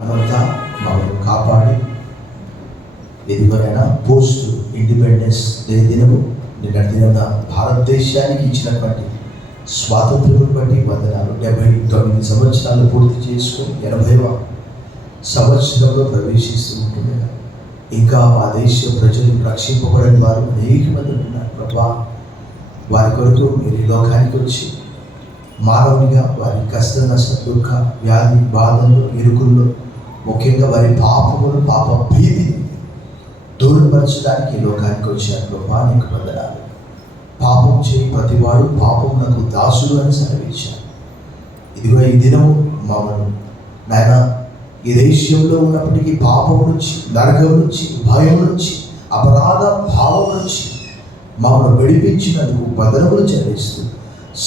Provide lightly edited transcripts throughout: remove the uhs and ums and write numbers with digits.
మనమంతా మమ్మల్ని కాపాడి ఎదుగునైనా పోస్ట్ ఇండిపెండెన్స్ డే దినము నిన్నటి దిన భారతదేశానికి ఇచ్చినటువంటి స్వాతంత్ర్యం బట్టి వందనాలు. 79 సంవత్సరాలు పూర్తి చేసుకుని 80వ సంవత్సరంలో ప్రవేశిస్తూ ఉంటుంది. ఇంకా మా దేశ ప్రజలు రక్షింపబడని వారు అనేక మంది ఉన్నారు ప్రభా. వారి కొరకు మీరు ఈ లోకానికి వచ్చి మానవునిగా వారి కష్ట నష్ట దుఃఖ వ్యాధి బాధల్లో ఇరుకుల్లో ముఖ్యంగా వారి పాపములు పాప భీతిని దూరపరచడానికి ఈ లోకానికి వచ్చారు ప్రభా. నీకు వందనాలు. పాపం చేయి ప్రతివాడు పాపమునకు దాసుడు అని సెలవిచ్చారు. ఇదిగో ఈ దినము మమ్మల్ని నాయన ఈ దేశంలో ఉన్నప్పటికీ పాపం నుంచి, నరకం నుంచి, భయం నుంచి, అపరాధ భావం నుంచి మమ్మల్ని విడిపించినందుకు వందనములు చెల్లిస్తూ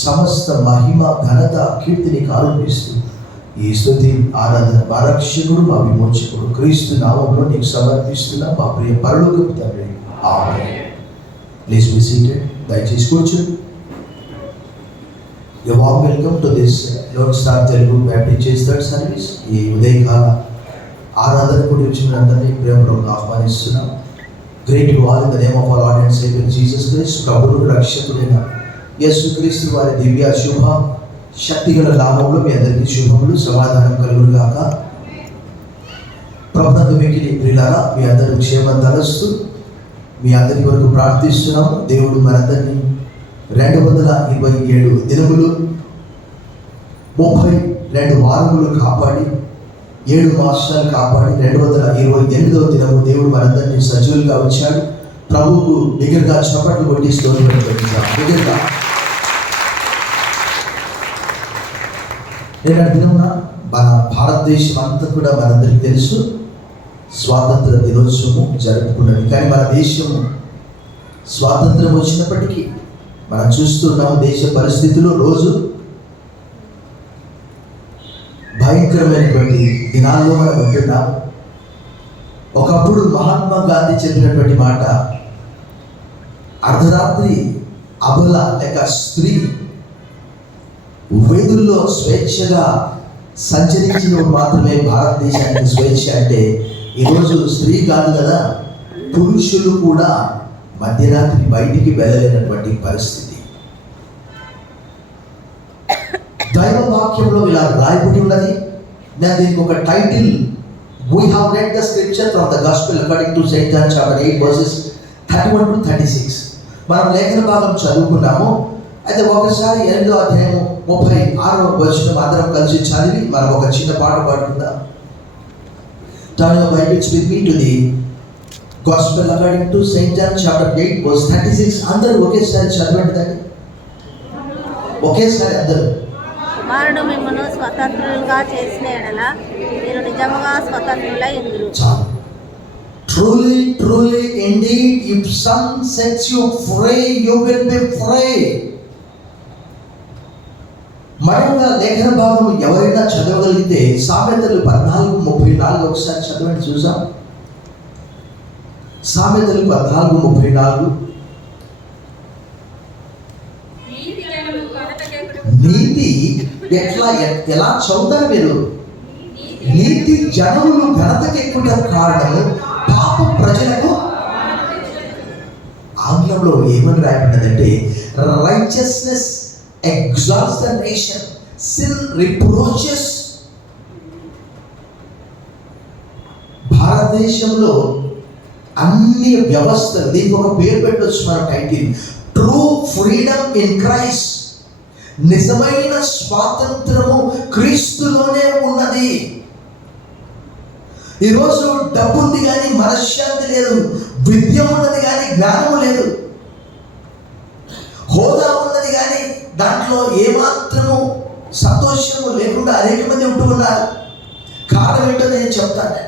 సమస్త మహిమ ఘనత కీర్తిని ఆరోపిస్తూ ఈ స్తుతి ఆరాధన మా రక్షకుడు మా విమోచకుడు క్రీస్తు నామంలో నీకు సమర్పిస్తున్నా మా ప్రియ పరలోకపు తండ్రి. ఆమేన్. Please be seated. దయచేసి కూర్చోండి. You are welcome to this Lone Star Telugu Baptist church service. ఈ ఉదయకాల ఆరాధన కూడా వచ్చినందరినీ ప్రేమలో ఆహ్వానిస్తున్నాం. Great to all in the name of our Lord and Saviour Jesus Christ. ప్రభువు రక్షకుడైన యేసుక్రీస్తు వారి దివ్య శుభ శక్తిగల నామములో మీ అందరికీ శుభములు సమాధానం కలుగును గాక. ప్రభునందు మిక్కిలి ప్రియులారా, మీ అందరూ క్షేమం తలస్తూ మీ అందరి వరకు ప్రార్థిస్తున్నాము. దేవుడు మనందరినీ 227 దినములు 32 వారములు కాపాడి 7 మాసాలు కాపాడి 228వ దినము దేవుడు మనందరినీ సజీవులుగా ఉంచాడు. ప్రభువుకు బిగ్గరగా చప్పట్లు కొట్టి స్తోత్రం బిగ్గరగా. నేటి దినమున మన భారతదేశం అంతా కూడా మనందరికీ తెలుసు స్వాతంత్ర దినోత్సవము జరుపుకున్నది. కానీ మన దేశము స్వాతంత్రం వచ్చినప్పటికీ మనం చూస్తున్నాము దేశ పరిస్థితులు రోజు భయంకరమైనటువంటి దినాల్లో మనం ఉంటున్నాం. ఒకప్పుడు మహాత్మా గాంధీ చెప్పినటువంటి మాట, అర్ధరాత్రి అబల లేక స్త్రీ వీధుల్లో స్వేచ్ఛగా సంచరించిన మాత్రమే భారతదేశానికి స్వేచ్ఛ అంటే, ఈరోజు స్త్రీ కాదు కదా, పురుషులు కూడా మధ్యరాత్రి బయటికి వెళ్ళలేనటువంటి పరిస్థితి. దైవ వాక్యంలో ఇలా రాయబడి ఉన్నది. నేను దీనికి ఒక title, we have read the scripture from the gospel according to St. John chapter 8 verses 31 to 36. మనం లేఖన భాగం చదువుకున్నాము. అయితే ఒకసారి 8వ అధ్యాయము 36వ వచనం అందరం కలిసి చదివి మనం ఒక చిన్న పాట పాడుకుందాం. Turn your Bibles with me to the Gospel according to St. John chapter 8 verse 36. అందరూ ఒకేసారి చదవండి దాన్ని. ఒకేసారి అందరూ. కుమారుడు మిమ్మల్ని స్వతంత్రులుగా చేసిన యెడల మీరు నిజముగా స్వతంత్రులై ఉందురు. Truly, truly, indeed, if son sets you free, you will be free. మరొక లేఖన భాగం ఎవరైనా చదవగలిగితే సామెతలు 14:34 ఒకసారి చదవండి చూసాం. సామెతలు 14:34. నీతి ఎలా చదువుతారు మీరు? నీతి జనములు ఘనతకెక్కుట కారణము పాప ప్రజలకు. ఆంగ్లంలో ఏమని రాయబడ్డదంటే, righteousness exalts the nation, sin reproaches. భారతదేశంలో అన్ని వ్యవస్థలు, దీనికి ఒక పేరు పెట్టవచ్చు మన title, true freedom in Christ. నిజమైన స్వాతంత్రము క్రీస్తులోనే ఉన్నది. ఈరోజు డబ్బు ఉంది కానీ మనశ్శాంతి లేదు, విద్య ఉన్నది కానీ జ్ఞానము లేదు, హోదా ఉన్నది కానీ దాంట్లో ఏమాత్రము సంతోషము లేకుండా అనేక మంది ఉంటూ ఉన్నారు. కారణం ఏంటో నేను చెప్తాను.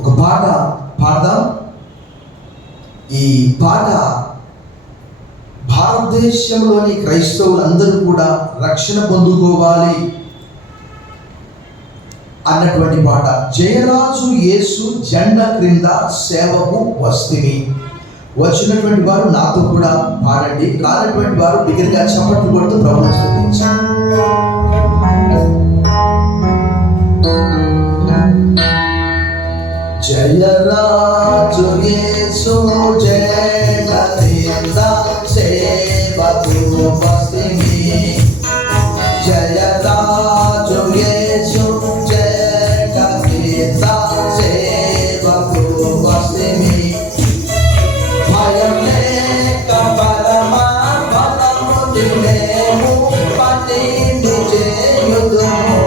ఒక పాట పాడదాం. ఈ పాట భారతదేశంలోని క్రైస్తవులందరూ కూడా రక్షణ పొందుకోవాలి అన్నటువంటి పాట. జయరాజు యేసు జెండా క్రింద సేవకు వస్తిని, వచ్చినటువంటి వారు నాతో కూడా పాడండి, రానటువంటి వారు బిగ్గరగా చప్పట్లు కొడుతూ ప్రభువును స్తుతించండి. జయ రాజు యేసు జయ గోవింద సేవకు వస్తిమి. జయ రాజు యేసు జయ గోవింద సేవకు వస్తిమి. భయం లేక పరమా బలము నిలేము పనిని చేయుదుము.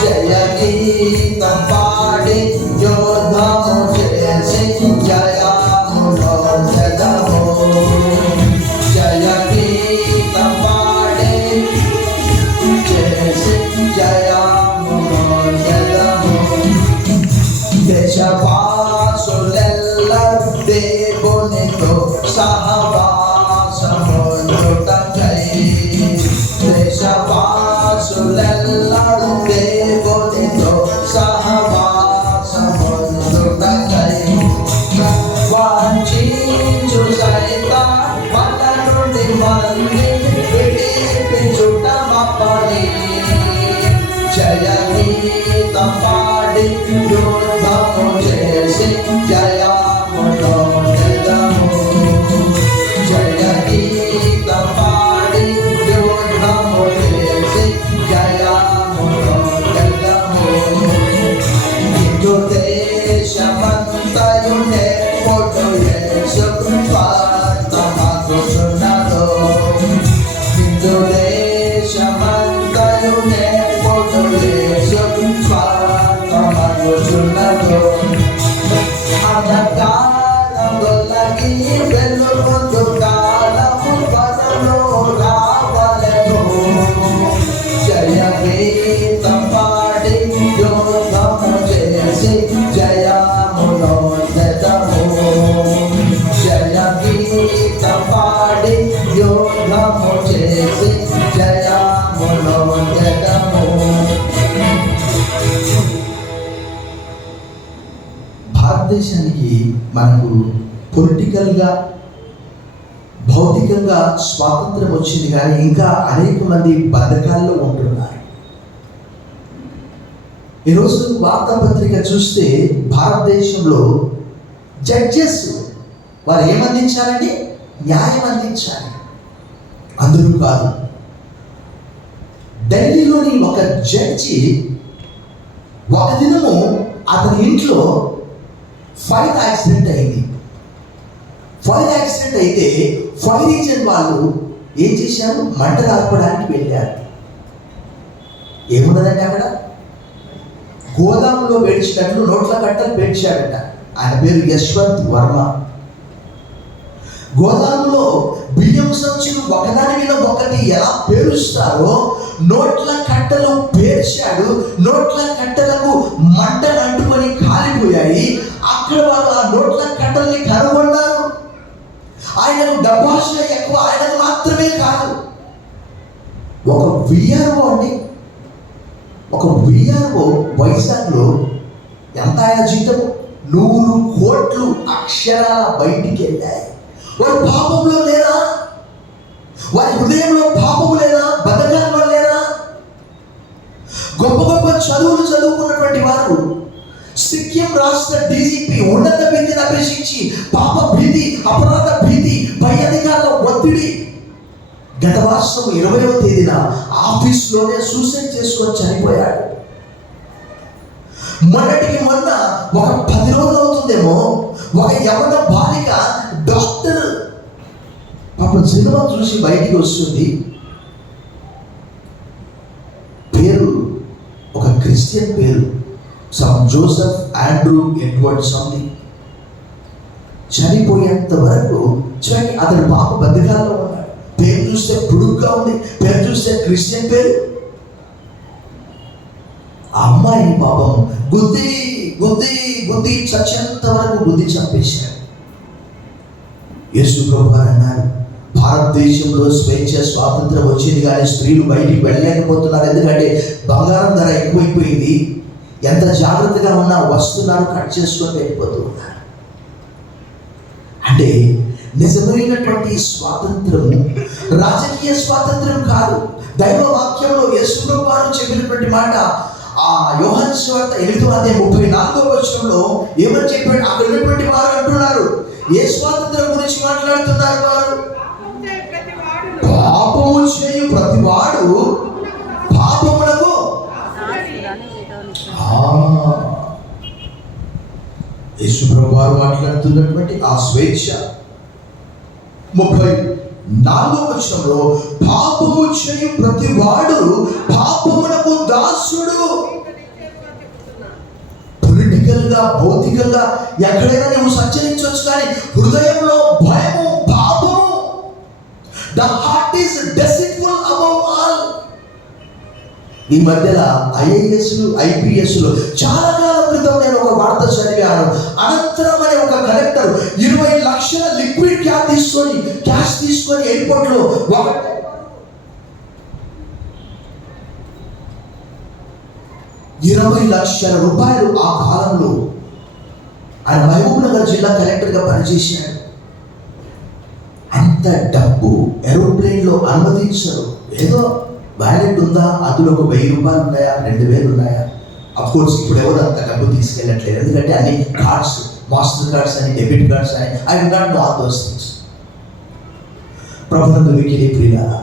జయ గీతం పాడి యోధము చేసి జయములో జగము. జయ గీతం పాడి చేసి జయములో జగము. దేశవాసులెల్లరూ దేవునితో సహవాసముండుటకై. దేశవాసులెల్లరూ దేవునితో సహవాసముండుటకై. వాంఛించు సైతం మన నుండి మళ్ళీ విడిపించుట మప్పని. జయ గీతం పాడి యోధము చేసి జయములో జగము. జయ గీతం పాడి యోధము చేసి జయములో జగము. హిందూ దేశమంతయు నేర్పుడు యేసు స్వార్థమగుచున్నదో. హిందూ దేశమంతయు నేర్పుడు యేసు స్వార్థమగుచున్నదో. అంధకారం తొలగి వెలుగు కాలము త్వరలో రావలెను. జయ గీతం పాడి యోధము చేసి జయములో జగము. జయ గీతం పాడి యోధము చేసి జయములో జగము. భారతదేశానికి మనకు పొలిటికల్గా భౌతికంగా స్వాతంత్రం వచ్చింది, కానీ ఇంకా అనేక మంది బంధకాల్లో ఉంటున్నారు. ఈరోజు వార్తాపత్రిక చూస్తే భారతదేశంలో జడ్జెస్ వారు ఏమందించాలండి? న్యాయం అందించాలి. అందరూ కాదు. ఢిల్లీలోని ఒక జడ్జి ఒక దినము అతని ఇంట్లో ఫైర్ యాక్సిడెంట్ అయింది. ఫైర్ యాక్సిడెంట్ అయితే ఫైర్ ఏజెంట్ వాళ్ళు ఏం చేశారు? మంట ఆర్పడానికి వెళ్ళారు. ఏమున్నదండి అక్కడ? గోదాములో పేర్చినట్లు నోట్ల కట్టలు పేర్చాడట. ఆయన పేరు యశ్వంత్ వర్మ. గోదాములో బియ్యం సంచులు ఒకదాని మీద ఒకటి ఎలా పేరుస్తారో నోట్ల కట్టలు పేర్చాడు. నోట్ల కట్టలకు మంట అంటుకొని కాలిపోయాయి. అక్కడ వారు ఆ నోట్ల కట్టల్ని కనుగొన్నారు. ఆయనకు డబ్బాష ఎక్కువ. ఆయనకు మాత్రమే కాదు, ఒక విఆర్ఓ అండి, ఒక విఆర్ఓ వైజాగ్లో ఎంత ఆయన జీతం? 100 కోట్లు అక్షరాల బయటికి వెళ్ళాయి. వారి పాపంలో లేరా? వారి హృదయంలో పాపము లేదా? బతకాలంలో లేరా? గొప్ప గొప్ప చదువులు చదువుకున్నటువంటి వారు సిక్కిం రాష్ట్ర డీజీపీ ఉన్నత భీతిని అభ్యసించి పాప భీతి, అపరాధ భీతి, పై అధికారుల ఒత్తిడి. గత మాసం 20వ తేదీన ఆఫీస్లోనే సూసైడ్ చేసుకొని చనిపోయాడు. మొన్నటికి మొన్న ఒక 10 రోజులు అవుతుందేమో ఒక యవన బాలిక డాక్టర్ పాపం సినిమా చూసి బయటికి వస్తుంది. పేరు ఒక క్రిస్టియన్ పేరు, జోసెఫ్ ఆండ్రూ ఎడ్వర్డ్ సంథింగ్. చనిపోయేంత వరకు చూడండి, అతని పాప బతికాల్లో ఉన్నాడు. పేరు చూస్తే పుడుగ్గా ఉంది, పేరు చూస్తే క్రిస్టియన్ పేరు. ఆ అమ్మాయిని పాపం గుద్ది గుద్ది గుద్ది చచ్చేంత వరకు గుద్ది చంపేశాడు. యేసు ప్రభువు అన్నారు, భారతదేశంలో స్వేచ్ఛ స్వాతంత్రం వచ్చింది కానీ స్త్రీలు బయటికి వెళ్ళలేకపోతున్నారు. ఎందుకంటే బంగారం ధర ఎక్కువైపోయింది. ఎంత జాగ్రత్తగా ఉన్నా వస్తున్నారు, కట్ చేసుకొని వెళ్ళిపోతూ ఉన్నారు. అంటే నిజమైనటువంటి స్వాతంత్రము రాజకీయ స్వాతంత్రం కాదు. దైవ వాక్యంలో యేసుప్రభు వారు చెప్పినటువంటి మాట ఆ యోహాను సువార్త 8:34 ఏమని చెప్పాడు? అక్కడ ఉన్నటువంటి వారు అంటున్నారు, ఏ స్వాతంత్రం గురించి మాట్లాడుతున్నారు వారు? పాపము చేయు ప్రతివాడు పాపములకు యేసుప్రభు వారు మాట్లాడుతున్నటువంటి ఆ స్వేచ్ఛ 34 పాపము చేయు ప్రతివాడు పాపమునకు దాసుడు. పొలిటికల్ గా భౌతికంగా ఎక్కడైనా నువ్వు సంచరించవచ్చు, కానీ హృదయంలో భయము పాపము. The heart is deceitful above all. ఈ మధ్యలో ఐఏఎస్లు ఐపీఎస్లు చాలా కాలం క్రితం నేను ఒక వార్త చదివాను. అనంతరం అనే ఒక కలెక్టర్ 20 లక్షల లిక్విడ్ క్యాష్ తీసుకొని ఎయిర్పోర్ట్ లో 20 లక్షల రూపాయలు ఆ కాలంలో ఆయన మహబూబ్ నగర్ జిల్లా కలెక్టర్ గా పనిచేశాడు. అంత డబ్బు ఏరోప్లేన్ లో అనుమతించరు. ఏదో వ్యాలెట్ ఉందా, అందులో ఒక 1000 రూపాయలు ఉన్నాయా, 2000 ఉన్నాయా? అఫ్కోర్స్ ఇప్పుడు ఎవరు అంత డబ్బు తీసుకెళ్ళట్లేదు, ఎందుకంటే అన్ని కార్డ్స్, మాస్టర్ కార్డ్స్ అని, డెబిట్ కార్డ్స్ అని. I do not know all those things. ప్రభునందు వీటిని ప్రియులారా,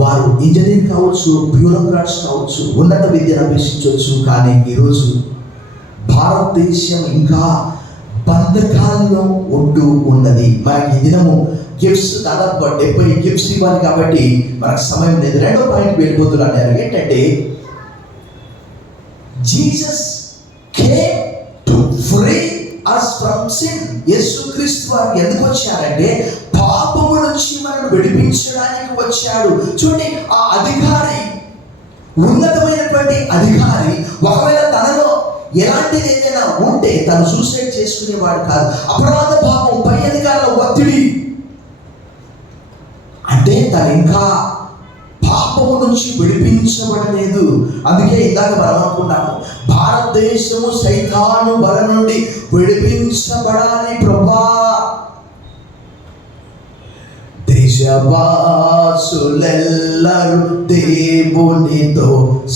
వారు ఇంజనీర్ కావచ్చు, బ్యూరోక్రాట్స్ కావచ్చు, ఉన్నత విద్యను అభ్యసించవచ్చు, కానీ ఈరోజు భారతదేశం ఇంకా బంధకాల్లో ఉంటూ ఉన్నది. మనకి ఈ దినము గిఫ్ట్స్ దాదాపు 70 గిఫ్ట్స్ ఇవ్వాలి, కాబట్టి మనకు సమయం లేదు. రెండో పాయింట్కి వెళ్ళిపోతున్నాను నేను. ఏంటంటే Jesus came to free us from sin. యేసుక్రీస్తు వారు ఎందుకు వచ్చారంటే పాపము నుంచి మనల్ని విడిపించడానికి వచ్చాడు. చూడండి, ఆ అధికారి, ఉన్నతమైనటువంటి అధికారి, ఒకవేళ తనలో ఎలాంటిది ఏదైనా ఉంటే తను సూసైడ్ చేసుకునేవాడు కాదు. అపరాధ పాపం, పై అధికారుల ఒత్తిడి అంటే తను ఇంకా పాపము నుంచి విడిపించబడలేదు. అందుకే ఇందాక మనం అనుకున్నాము, భారతదేశము సైతాను బల నుండి విడిపించబడాలి ప్రభా. దేశవాసులెల్లరూ దేవునితో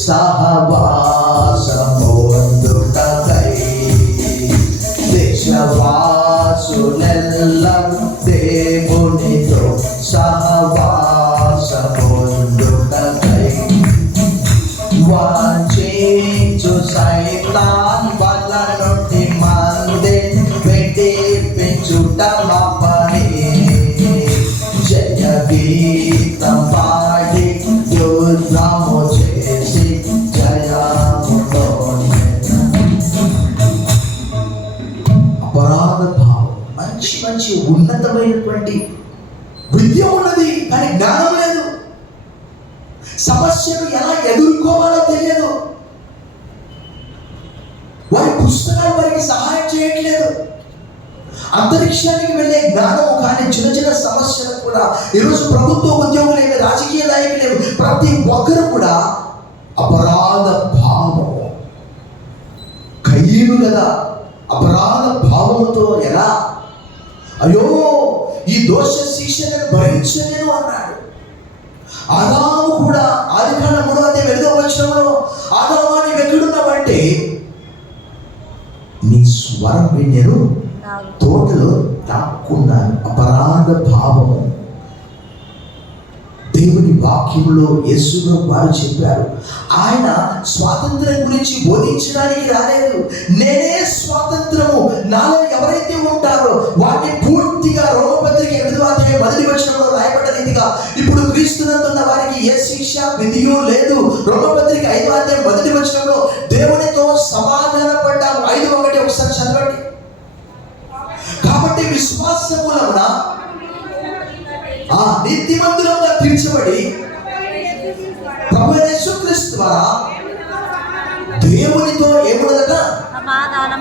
సహవాసమొందుటకై, దేశవాసులెల్లరూ దేవునితో సహవాసమొందుటకై, వాంఛించు సైతాన్ బల నుండి మంది విడిపించుట మా పని. జయ గీతం పాడి యుద్ధము చేసి జయముతో. అపరాధ భావం, మంచి ఉన్నతమైనటువంటి విద్య ఉన్నది, కానీ జ్ఞానం లేదు. సమస్యను ఎలా ఎదుర్కోవాలో తెలియదు. వారి పుస్తకాలు వారికి సహాయం చేయట్లేదు. అంతరిక్షానికి వెళ్ళే జ్ఞానము, కానీ చిన్న సమస్యలు కూడా. ఈరోజు ప్రభుత్వ ఉద్యోగులేమి, రాజకీయ నాయకులేమి, ప్రతి ఒక్కరు కూడా అపరాధ భావము. కయ్యను కదా అపరాధ భావముతో ఎలా, అయ్యో ఈ దోష శిక్షలను భరించలేను అన్నాడు. ఆదాము కూడా ఆదికాండం 3:8 ఆదామా నీవు ఎక్కడున్నావంటే నీ స్వరం విన్యను తోటలో దాక్కున్నాను. అపరాధ భావము. దేవుని వాక్యంలో యేసుప్రభు వారు చెప్పారు, ఆయన స్వాతంత్రం గురించి బోధించడానికి రాలేదు. నేనే స్వాతంత్రము, నాలో ఎవరైతే ఉంటారో వాటిని పూర్తిగా రోమపత్రిక 8:1 రాయబడ్డ రీతిగా ఇప్పుడు క్రీస్తునందున్న వారికి ఏ శిక్ష విధియు లేదు. రోమపత్రిక 5:1 దేవునితో సమాధాన పడ్డాము. 5:1 ఒకసారి చదవండి. కాబట్టి విశ్వాసం మూలమున నీతిమంతులుగా తీర్చబడి ప్రభు యేసుక్రీస్తు ద్వారా దేవునితో ఏమున్నదట? సమాధానం.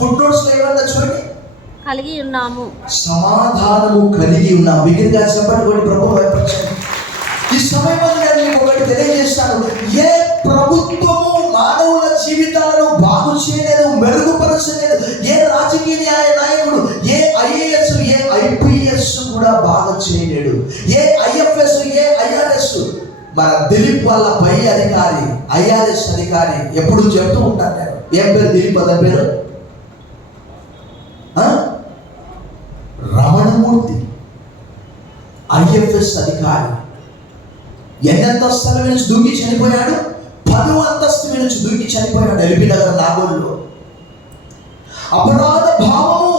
ఫుట్నోట్స్ లో ఏమన్నా చూడండి, కలిగి ఉన్నాము, సమాధానము కలిగి ఉన్నాము. బిగ్గరగా చెప్పండి, ప్రభువు వైపక్షం. ఈ సమయంలో నేను మీకు ఒకటి తెలియజేస్తాను. ఏ ప్రభుత్వము మానవుల జీవితాలను బాగు చేయలేదు, మెరుగుపరచలేదు. ఏ రాజకీయ నాయకుడు, ఏ కూడా బాగా చేయలేడు. ఏ ఐఎఫ్ఎస్, ఏ ఐఆర్ఎస్, మన దిలీప్ వాళ్ళ పై అధికారి, ఐఆర్ఎస్ అధికారి ఎప్పుడు చెప్తూ ఉంటాను నేను. ఏం పేరు దిలీప్? అదే పేరు రమణమూర్తి, ఐఎఫ్ఎస్ అధికారి. ఎన్ని అంతస్తుల నుంచి దూకి చనిపోయాడు? 10వ అంతస్తు నుంచి దూకి చనిపోయాడు ఎల్బీ నగర్ నాగోల్లో. అపరాధ భావము.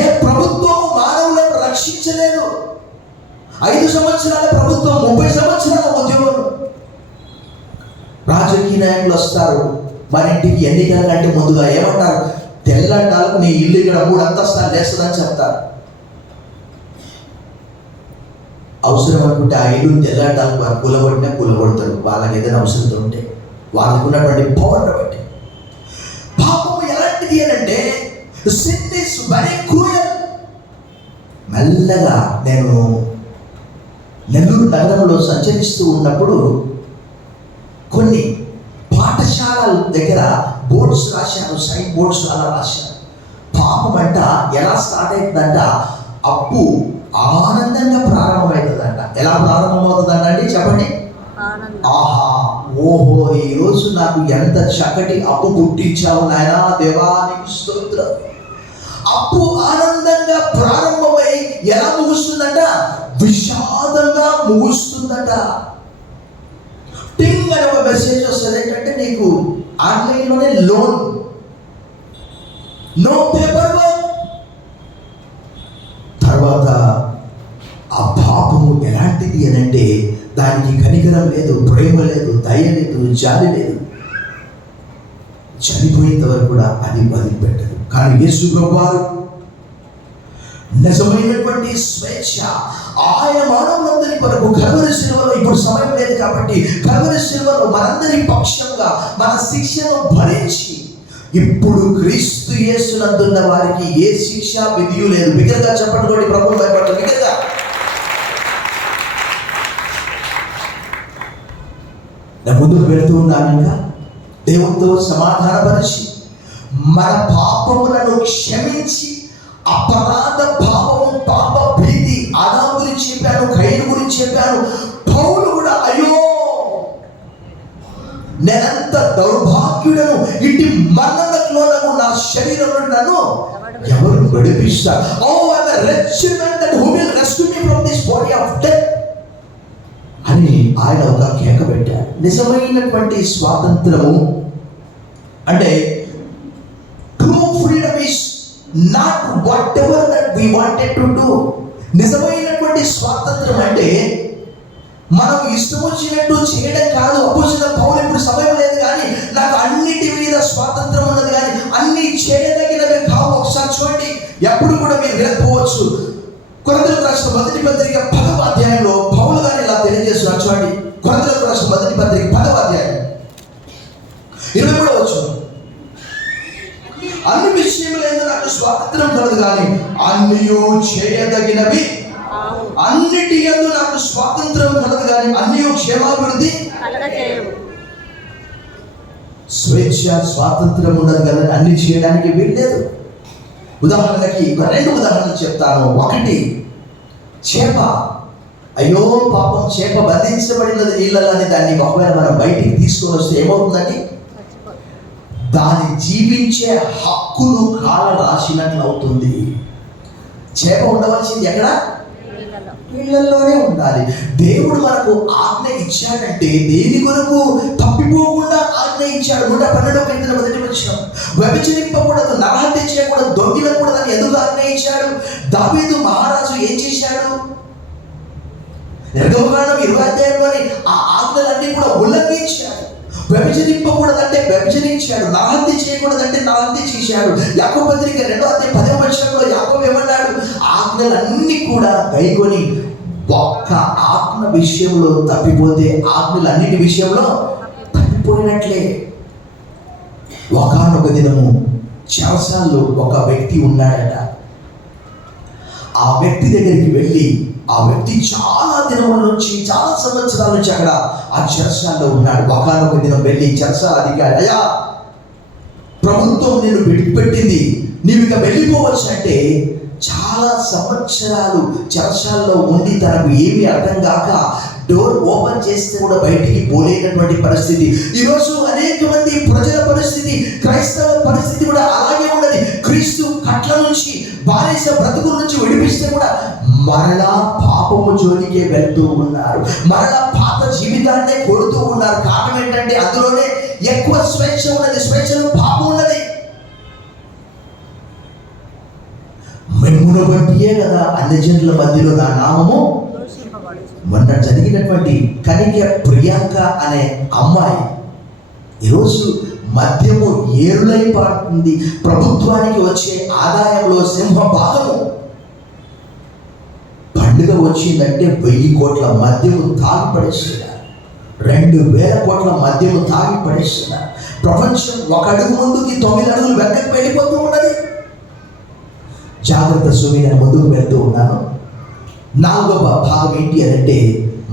ఏ ప్రభుత్వం మానవులను రక్షించలేదు. 5 సంవత్సరాల ప్రభుత్వం, 30 సంవత్సరాల ఉద్యోగం. రాజకీయ నాయకులు వస్తారు మన ఇంటికి ఎన్నికల కంటే ముందుగా. ఏమంటారు? తెల్లంటాలకు నీ ఇల్లు ఇక్కడ 3 అంతస్తులు లేస్తుందని చెప్తారు. అవసరం అనుకుంటే ఆ ఇల్లు తెల్లంటాలకు వారు కూలగొడతారు. వాళ్ళకి ఏదైనా అవసరంతో ఉంటే, వాళ్ళకు ఉన్నటువంటి పవర్ బట్టి. పాపము ఎలాంటిది అంటే, sin is very cruel. మెల్లగా నేను నెల్లూరు నగరంలో సంచరిస్తూ ఉన్నప్పుడు కొన్ని పాఠశాలల దగ్గర బోర్డ్స్ రాశాను, సైన్ బోర్డ్స్ అలా రాశాను. పాపం అంట ఎలా స్టార్ట్ అవుతుందంట, అప్పు ఆనందంగా ప్రారంభమవుతుందంట. ఎలా ప్రారంభమవుతుందంట అండి చెప్పండి? ఆహా, ఓహో, ఈరోజు నాకు ఎంత చక్కటి అప్పు పుట్టించావు నాయనా, దేవానికి స్తోత్రం. అప్పు ఆనందంగా ప్రారంభమై ఎలా ముగుస్తుందంట? విషాదంగా ముగుస్తుందట. టింగ్ అని ఒక మెసేజ్ వస్తుంది. ఏంటంటే నీకు ఆన్లైన్లోనే లోన్, నో పేపర్ వర్క్. తర్వాత ఆ పాపము ఎలాంటిది అని అంటే, దానికి కనికరం లేదు, ప్రేమ లేదు, దయ లేదు, జాలి లేదు. చనిపోయేంత వరకు కూడా అది వదిలిపెట్టదు. కానీ యేసు ప్రభువారు నిజమైనటువంటి స్వేచ్ఛ, ఆయన మానవులందరి కొరకు కల్వరి శిలువలో, ఇప్పుడు సమయం లేదు కాబట్టి కల్వరి శిలువలో మనందరి పక్షంగా మన శిక్షను భరించి, ఇప్పుడు క్రీస్తు యేసునందున్న వారికి ఏ శిక్ష విధియు లేదు. బిగ్గరగా చెప్పండి, ప్రభువు భయపడదు. బిగ్గరగా ముందుకు వెళుతూ ఉన్నాను. ఇంకా దేవునితో సమాధానపరిచి మన పాపములను క్షమించి, అపరాధ భావము, పాప భీతి, ఆదాము గురించి చెప్పాను, కయీను గురించి చెప్పాను. పౌలు కూడా అయ్యో నేనంత దౌర్భాగ్యుడను, ఇటు మరణంలో నా శరీరంలో నన్ను ఎవరు విడిపిస్తారు? O I am wretched man that who will rescue me from this body of death అని ఆయన ఒక కేక పెట్టారు. నిజమైనటువంటి స్వాతంత్రము అంటే, true freedom is not whatever that we wanted to do. నిజమైనటువంటి స్వాతంత్రం అంటే మనం ఇష్టం వచ్చినట్టు చేయడం కాదు. అపోజిట్ పౌలు ఇప్పుడు సమయం లేదు కానీ నాకు అన్నిటి మీద స్వాతంత్రం ఉన్నది, కానీ అన్ని చేయదగినవి కావు. ఒకసారి చూడండి, ఎప్పుడు కూడా మీరు వినకపోవచ్చు. కొరింథీయులకు రాసిన మొదటి పత్రిక 10వ అధ్యాయంలో పౌలు గారు ఇలా తెలియజేస్తున్నారు. చూడండి, కొరింథీయులకు రాసిన మొదటి పత్రిక 10వ అధ్యాయం 23వ వచనం. అన్ని విషయములందు నాకు స్వాతంత్రం కలదు, కానీ అన్నియు చేయదగినవి, అన్నిటి యందు నాకు స్వాతంత్రం కలదు, కానీ అన్నియు క్షేమాభివృద్ధి కలగచేయవు. స్వేచ్ఛ, స్వాతంత్రం ఉన్నది కదా, అన్ని చేయడానికి వీల్లేదు. ఉదాహరణకి 2 ఉదాహరణలు చెప్తాను. ఒకటి, చేప. అయ్యో పాపం, చేప బంధించబడినది నీళ్ళని, దాన్ని ఒకవేళ మనం బయటికి తీసుకొని వస్తే ఏమవుతుందండి? దాని జీవించే హక్కును కాల రాసినట్లు అవుతుంది. చేప ఉండవలసింది ఎక్కడ? నీళ్ళల్లోనే ఉండాలి. దేవుడు మనకు ఆజ్ఞ ఇచ్చాడంటే దేని కొరకు? తప్పిపోకుండా ఆజ్ఞ ఇచ్చాడు. 112వ కీర్తన మొదటి వచనం, వ్యభిచరింపకూడదు, నరహత్య చేయకూడదు, దొంగిలకూడదు అని ఎందుకు ఆజ్ఞ ఇచ్చాడు? దావీదు మహారాజు ఏం చేశాడు? నిర్గమకాండం 20వ అధ్యాయంలోని ఆ ఆజ్ఞలన్నీ కూడా ఉల్లంఘించాడు. వ్యభిచరింపకూడదంటే వ్యభిచరించాడు, నరహత్య చేయకూడదంటే నరహత్య చేశాడు. యాకోబు పత్రిక 2వ అధ్యాయం 10వ వచనంలో యాకోబు ఏమన్నాడు? ఆజ్ఞలన్నీ కూడా గైకొని ఒక్క ఆజ్ఞ విషయంలో తప్పిపోతే ఆజ్ఞలన్నిటి విషయంలో తప్పిపోయినట్లే. ఒకానొక దినము చెరసాల్లో ఒక వ్యక్తి ఉన్నాడట. ఆ వ్యక్తి దగ్గరికి వెళ్ళి, ఆ వ్యక్తి చాలా దినముల నుంచి, చాలా సంవత్సరాల నుంచి అక్కడ ఆ చెరసాల్లో ఉన్నాడు. ఒకానొక దినం వెళ్ళి చెరసాల అధికారి, అయ్యా ప్రభుత్వం నిన్ను విడిపెట్టింది, నీవు ఇక వెళ్ళిపోవచ్చు అంటే, చాలా సంవత్సరాలు చెరసాలలో ఉండి తనకు ఏమీ అర్థం కాక డోర్ ఓపెన్ చేస్తే కూడా బయటికి పోలేనటువంటి పరిస్థితి. ఈరోజు అనేక మంది ప్రజల పరిస్థితి, క్రైస్తవ పరిస్థితి కూడా అలాగే ఉన్నది. క్రీస్తు కట్ల నుంచి, బానిస బ్రతుకుల నుంచి విడిపిస్తే కూడా మరలా పాపము జోలికే వెళ్తూ ఉన్నారు, మరలా పాత జీవితాన్నే కొడుతూ ఉన్నారు. కారణం ఏంటంటే అందులోనే ఎక్కువ స్వేచ్ఛ ఉన్నది, స్వేచ్ఛలో పాపం ఉన్నది. మిమ్మును బట్టియే కదా అన్ని జనుల మధ్యలో నా నామము. మొన్న జరిగినటువంటి కనిక ప్రియాంక అనే అమ్మాయి ఈరోజు మద్యము ఏరులై పారుతుంది. ప్రభుత్వానికి వచ్చే ఆదాయంలో సింహభాగము. పండుగ వచ్చిందంటే 1000 కోట్ల మద్యము తాగి పడేస్తున్నారు, 2000 కోట్ల మద్యము తాగి పడేస్తున్నారు. ప్రపంచం 1 అడుగు ముందుకి 9 అడుగులు వెనక్కి వెళ్ళిపోతూ ఉన్నది. జాగ్రత్త సుమి, నేను ముందుకు వెళ్తూ ఉన్నాను. 4వ భాగం ఏంటి అంటే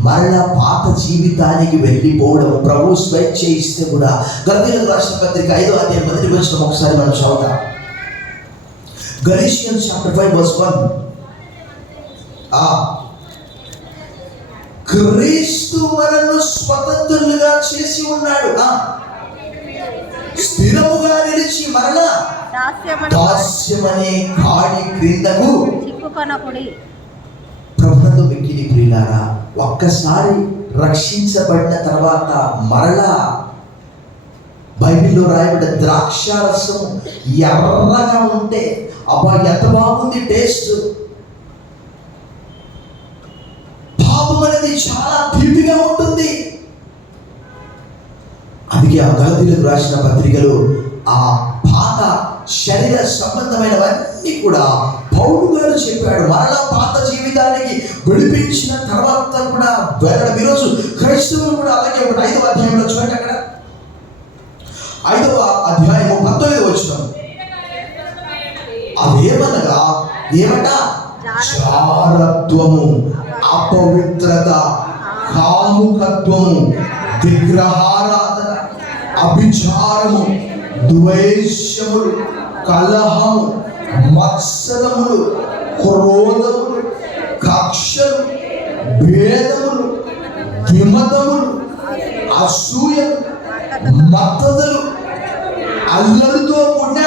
మరలా పాత జీవితానికి వెళ్ళిపోవడం. ప్రభు స్వేచ్ఛ ఇస్తే కూడా గలతీయులకు రాసిన పత్రిక 5వ అధ్యాయం 1వ వచనం ఒకసారి మనం చదువుతాం. గలీషియన్స్ చాప్టర్ 5 verse 1. క్రీస్తు మనల్ని స్వతంత్రులుగా చేసి ఉన్నాడు, స్థిరముగా నిలిచి మరలా దాస్యమనే కాడి క్రిందకు చిక్కుకొనకుడి. ప్రభునందు మిక్కిలి ప్రియులారా, ఒక్కసారి రక్షించబడిన తర్వాత మరలా బైబిల్లో రాయబడ్డ ద్రాక్షారసం ఎర్రగా ఉంటే అబ్బా ఎంత బాగుంది టేస్ట్. పాపం అనేది చాలా తీపిగా ఉంటుంది. అందుకే ఆ గలతీయులకు రాసిన పత్రికలో ఆ పాత శరీర సంబంధమైనవన్నీ కూడా పౌలు గారు చెప్పాడు. మరలా పాత జీవితానికి విడిపించిన తర్వాత కూడా వెళ్ళడం. ఈరోజు క్రైస్తవులు కూడా అలాగే 5వ అధ్యాయంలో చూడండి, అక్కడ 5వ అధ్యాయము 19వ వచనం. అదేమనగా ఏమట? జారత్వము, అపవిత్రత, కాముకత్వము, విగ్రహారాధన, అభిచారము, ద్వేషములు, కలహము, మత్సరములు, క్రోధములు, కక్షలు, భేదములు, విమతములు, అసూయ, మత్తదులు, అల్లరితో కూడిన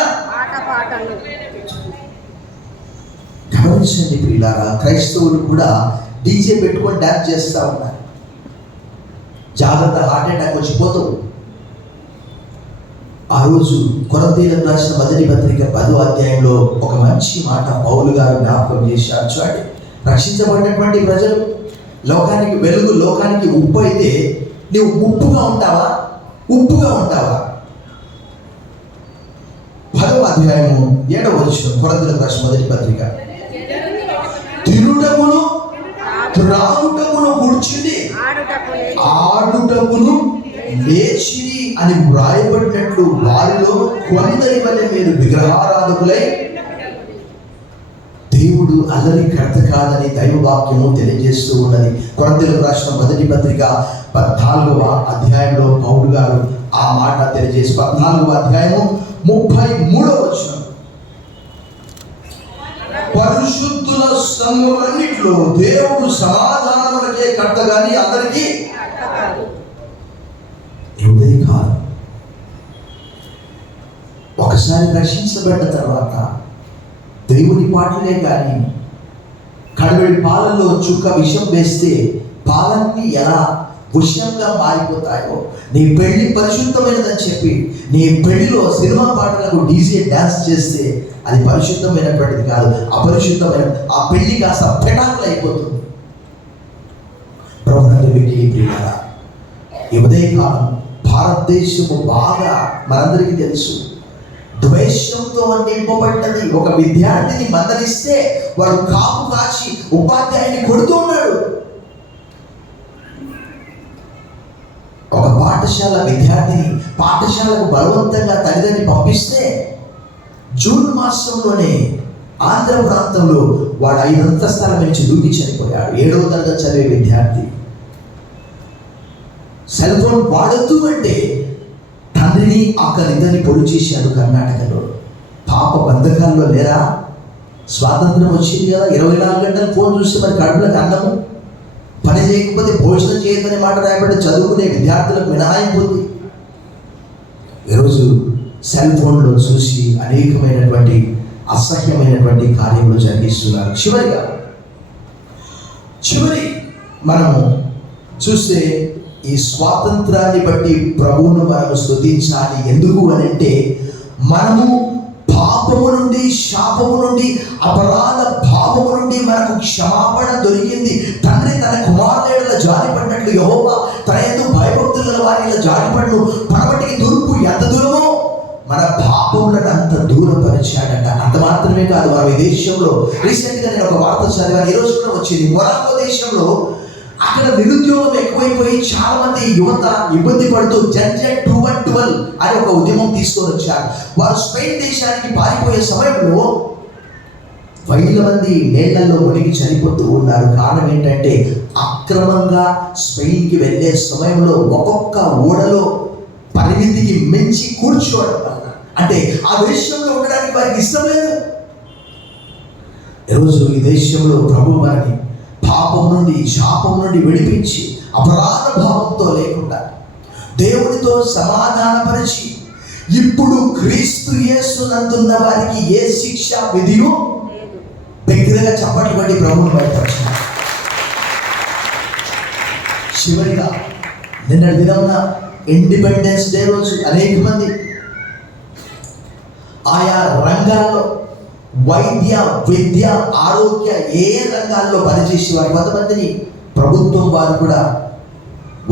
గమనించండి ప్రియులారా, క్రైస్తవులు కూడా డీజే పెట్టుకొని డాన్స్ చేస్తూ ఉన్నారు. జాగ్రత్త, హార్ట్ అటాక్ వచ్చిపోతావు. ఆ రోజు కొరింథీయులకు రాసిన 1వ పత్రిక 10వ అధ్యాయంలో ఒక మంచి మాట పౌలు గారు జ్ఞాపకం చేశారు. చూడండి, రక్షించబడినటువంటి ప్రజలు లోకానికి వెలుగు, లోకానికి ఉప్పు అయితే నీవు ఉప్పుగా ఉంటావా? ఉప్పుగా ఉంటావా? 10వ అధ్యాయము 7వ వచనం కొరింథీయులకు రాసిన 1వ పత్రిక. తినుటకును త్రాగుటకును కూర్చుండి ఆడుటకును లేచి అని వ్రాయబడినట్లు వారిలో కొందరి వల్ల మీరు విగ్రహారాధకులై. దేవుడు అల్లరి కర్త కాదని దైవవాక్యము తెలియజేస్తూ ఉన్నది. కొరింథీయులకు రాసిన 1వ పత్రిక 14వ అధ్యాయంలో పౌలు గారు ఆ మాట తెలియజేసి 14వ అధ్యాయము 33వ వచనం. పరిశుద్ధుల సంఘములన్నిటిలో దేవుడు సమాధానములకే కర్త గాని అందరికీ కాదు. ఒకసారి రక్షించబడిన తర్వాత దేవుని పాటలే కానీ కడవడి పాలలో చుక్క విషం వేస్తే పాలన్నీ ఎలా విషంగా మారిపోతాయో, నీ పెళ్లి పరిశుద్ధమైనదని చెప్పి నీ పెళ్లిలో సినిమా పాటలకు డీజే డాన్స్ చేస్తే అది పరిశుద్ధమైనటువంటిది కాదు, అపరిశుద్ధమైన ఆ పెళ్లి కాస్త పెటాకులు అయిపోతుంది. ప్రభునందు మిక్కిలి ప్రియులారా, ఈ ఉదయకాలం భారతదేశము బాగా మనందరికీ తెలుసు ద్వేషంతో నింపబడ్డది. ఒక విద్యార్థిని మందలిస్తే వాడు కాపు కాచి ఉపాధ్యాయుని కొడుతూ ఉన్నాడు. ఒక పాఠశాల విద్యార్థిని పాఠశాలకు బలవంతంగా తల్లిదండ్రులు పంపిస్తే జూన్ మాసంలోనే ఆంధ్ర ప్రాంతంలో వాడు 5 అంతస్తుల నుంచి దూకి చనిపోయాడు. 7వ తరగతి చదివే విద్యార్థి. సెల్ ఫోన్ వాడద్దు అంటే తండ్రిని అక్కడిద్దరిని పొడి చేశాడు. కర్ణాటకలో పాప బంధకాల్లో లేరా? స్వాతంత్రం వచ్చింది కదా, 24 గంటలు ఫోన్ చూస్తే మరి కడుపులకు అన్నము, పని చేయకపోతే భోజనం చేయొద్దనే మాట రాయబడి చదువుకునే విద్యార్థులకు మినహాయింపు ఉంది. ఈరోజు సెల్ ఫోన్లో చూసి అనేకమైనటువంటి అసహ్యమైనటువంటి కార్యములు జరిగిస్తున్నారు. చివరి మనము చూస్తే ఈ స్వాతంత్రాన్ని బట్టి ప్రభువును మనము స్తుతించాలి. ఎందుకు అని అంటే మనము పాపము నుండి, శాపము నుండి, అపరాధ భావము నుండి మనకు క్షమాపణ దొరికింది. తండ్రి తన కుమారుల జారిపడినట్లు యెహోవా తన యందు భయభక్తుల వారి జారిపడును. పడమటికి తూర్పు ఎంత దూరమో మన పాపములను అంత దూరపరిచాడట. అంత మాత్రమే కాదు, మనం ఈ దేశంలో రీసెంట్గా నేను ఒక వార్త చదివాను, ఈరోజు కూడా వచ్చింది. మొరాకో దేశంలో అక్కడ నిరుద్యోగం ఎక్కువైపోయి చాలా మంది యువత ఇబ్బంది పడుతూ జడ్జెట్ 212 అని ఒక ఉద్యమం తీసుకొని వచ్చారు. వారు స్పెయిన్ దేశానికి పారిపోయే సమయంలో 1000 మంది నీళ్లలో మునిగి చనిపోతూ ఉన్నారు. కారణం ఏంటంటే అక్రమంగా స్పెయిన్కి వెళ్ళే సమయంలో ఒక్కొక్క ఓడలో పరిమితికి మించి కూర్చోవడం వల్ల, అంటే ఆ దేశంలో ఉండడానికి వారికి ఇష్టం లేదు. ఈరోజు ఈ దేశంలో ప్రభు వారిని పాపం నుండి, శాపం నుండి విడిపించి అపరాధ భావంతో లేకుండా దేవునితో సమాధానపరిచి ఇప్పుడు క్రీస్తు యేసునందున్న వారికి ఏ శిక్ష విధియు దగ్గరగా చప్పటి పడి ప్రభువును బయటపరిచారు. చివరిగా నిన్న దినమున ఇండిపెండెన్స్ డే రోజు అనేక మంది ఆయా రంగాల్లో వైద్య, విద్య, ఆరోగ్య ఏ రంగాల్లో పనిచేసే వారు కొంతమందిని ప్రభుత్వం వారు కూడా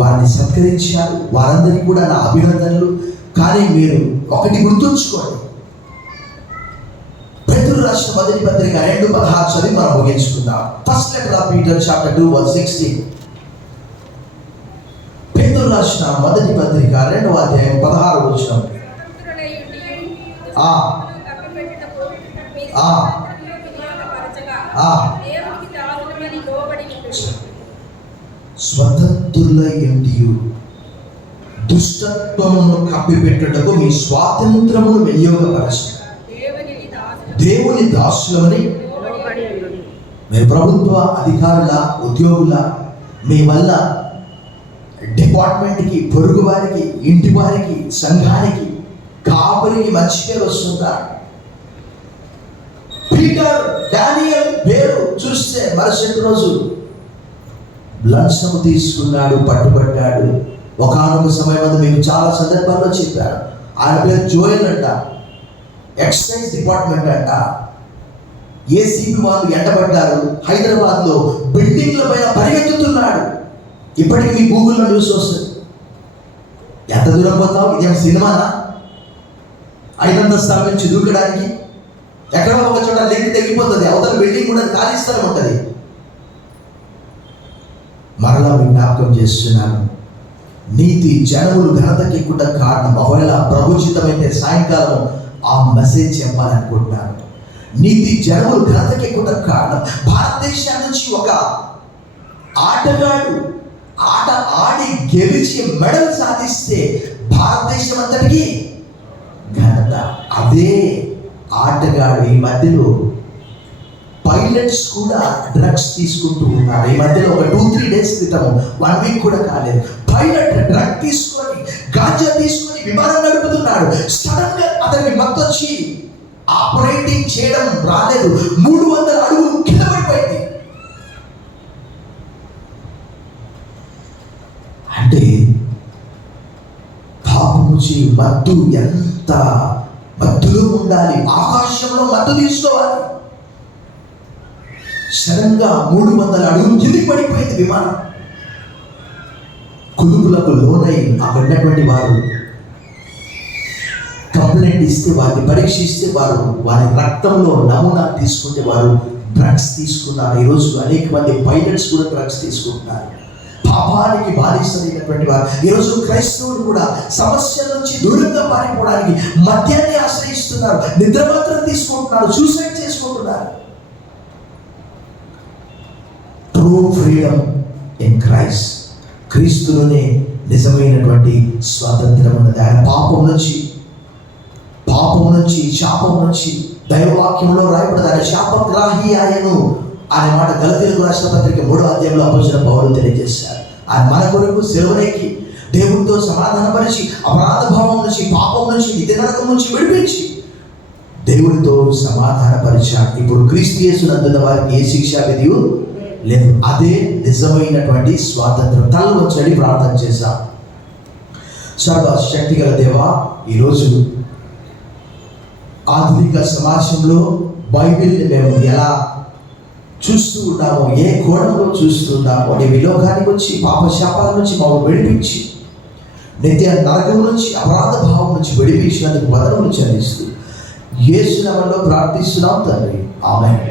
వారిని సత్కరించారు. వారందరికీ కూడా నా అభినందనలు. కానీ మీరు ఒకటి గుర్తుంచుకోండి, పేతురు రాసిన మొదటి పత్రిక 2:16 చదివి మనం ముగించుకుందాం. First letter of Peter chapter 2:16. పేతురు రాసిన మొదటి పత్రిక 2వ అధ్యాయం 16వ వచనం. స్వతంత్రులయ్యుండియు దుష్టత్వమును కప్పిపెట్టుటకు మీ స్వాతంత్రమును వినియోగపరచండి. దేవుని దాసులమని మీరు ప్రభుత్వ అధికారుల, ఉద్యోగుల, మీ వల్ల డిపార్ట్మెంట్కి, పొరుగు వారికి, ఇంటి వారికి, సంఘానికి, కాపరికి మంచి పేరు వస్తుందా? పీటర్, డానియల్ పేరు చూస్తే మరుసటి రోజు లంచము తీసుకున్నాడు, పట్టుబడ్డాడు. ఒకానొక సమయం మీకు చాలా సందర్భాల్లో చెప్పారు. ఆయన పేరు జోయల్ అంట, ఎక్సైజ్ డిపార్ట్మెంట్ అంట. ఏసీబీ వాళ్ళు ఎండబడ్డారు. హైదరాబాద్లో బిల్డింగ్ల పైన పరిగెత్తుతున్నాడు. ఇప్పటికీ మీ గూగుల్లో న్యూస్ వస్తుంది. ఎంత దూరం పోతావు? ఇదేం సినిమానా? 5 అంతస్తుల నుంచి దూకడానికి ఎక్కడో ఒక చోట లింక్ తెగిపోతుంది, అవతల బిల్డింగ్ కూడా ఖాళీ స్థలం ఉంటుంది. మరలా మీకు జ్ఞాపకం చేస్తున్నాను, నీతి జనములు ఘనతకెక్కుట కారణం. ఒకవేళ ప్రభుచితమైతే సాయంకాలం ఆ మెసేజ్ చెప్పాలనుకుంటున్నాను. నీతి జనములు ఘనతకెక్కుట కారణం. భారతదేశం నుంచి ఒక ఆటగాడు ఆట ఆడి గెలిచి మెడల్ సాధిస్తే భారతదేశం అంతటికి ఘనత. అదే ఆటగాడు ఈ మధ్యలో పైలట్స్ కూడా డ్రగ్స్ తీసుకుంటూ ఉన్నారు. ఈ మధ్యలో ఒక 2-3 డేస్ క్రితం, 1 వీక్ కూడా కాలేదు, పైలట్ డ్రగ్ తీసుకొని, గాంజా తీసుకొని విమానం నడుపుతున్నాడు. సడన్ గా అతనికి మత్తొచ్చి ఆపరేటింగ్ చేయడం రాలేదు, 300 అడుగులు కింద పడిపోయింది. అంటే పాపం నుంచి మత్తు ఎంత మత్తులో ఉండాలి, ఆకాశంలో మత్తు తీసుకోవాలి. సడన్గా 300 అడుగులు కిందికి పడిపోయింది విమానం. కుదుపులకు లోనై అక్కడ ఉన్నటువంటి వారు కంప్లైంట్ ఇస్తే, వారిని పరీక్షిస్తే, వారి రక్తంలో నమూనా తీసుకుంటే వారు డ్రగ్స్ తీసుకున్నారు. ఈరోజు అనేక మంది పైలట్స్ కూడా డ్రగ్స్ తీసుకుంటున్నారు. పాపానికి బాధిస్తున్నటువంటి వారు ఈరోజు క్రైస్తవులు కూడా సమస్యల నుంచి దూరంగా పారిపోవడానికి మద్యాన్ని ఆశ్రయిస్తున్నారు, నిద్ర మాత్రం తీసుకుంటున్నారు, సూసైడ్ చేసుకుంటున్నారు. ట్రూ ఫ్రీడమ్ ఇన్ క్రైస్ట్, క్రీస్తులోనే నిజమైనటువంటి స్వాతంత్రం ఉన్నది. ఆయన పాపం నుంచి, శాపం నుంచి దైవవాక్యంలో రాయబడింది, ఆయన శాపగ్రాహి ఆయను అనే మాట గలతీయులకు రాసిన పత్రిక 3వ అధ్యాయంలో అపోస్తలుడైన పౌలు తెలియజేశారు. ఆయన మన కొరకు సిలువనెక్కి దేవునితో సమాధానపరిచి అపరాధ భావం నుంచి, పాపం నుంచి, నిత్య నరకం నుంచి విడిపించి దేవునితో సమాధానపరిచాడు. ఇప్పుడు క్రీస్తు యేసునందున్న వారికి ఏ శిక్షా విధి లేదు. అదే నిజమైనటువంటి స్వాతంత్రం. తల వచ్చి ప్రార్థన చేశాం. సర్వశక్తి గల దేవా, ఈరోజు ఆధునిక సమాజంలో బైబిల్ని మేము ఎలా చూస్తూ ఉన్నామో, ఏ కోణంలో చూస్తూ ఉన్నామో, నీ విలోకానికి వచ్చి పాప శాపాల నుంచి మమ్మల్ని విడిపించి నిత్య నరకం నుంచి, అపరాధ భావం నుంచి విడిపించినందుకు వదనములు చెల్లిస్తూ యేసు నామములో ప్రార్థిస్తున్నాం తండ్రి. ఆమేన్.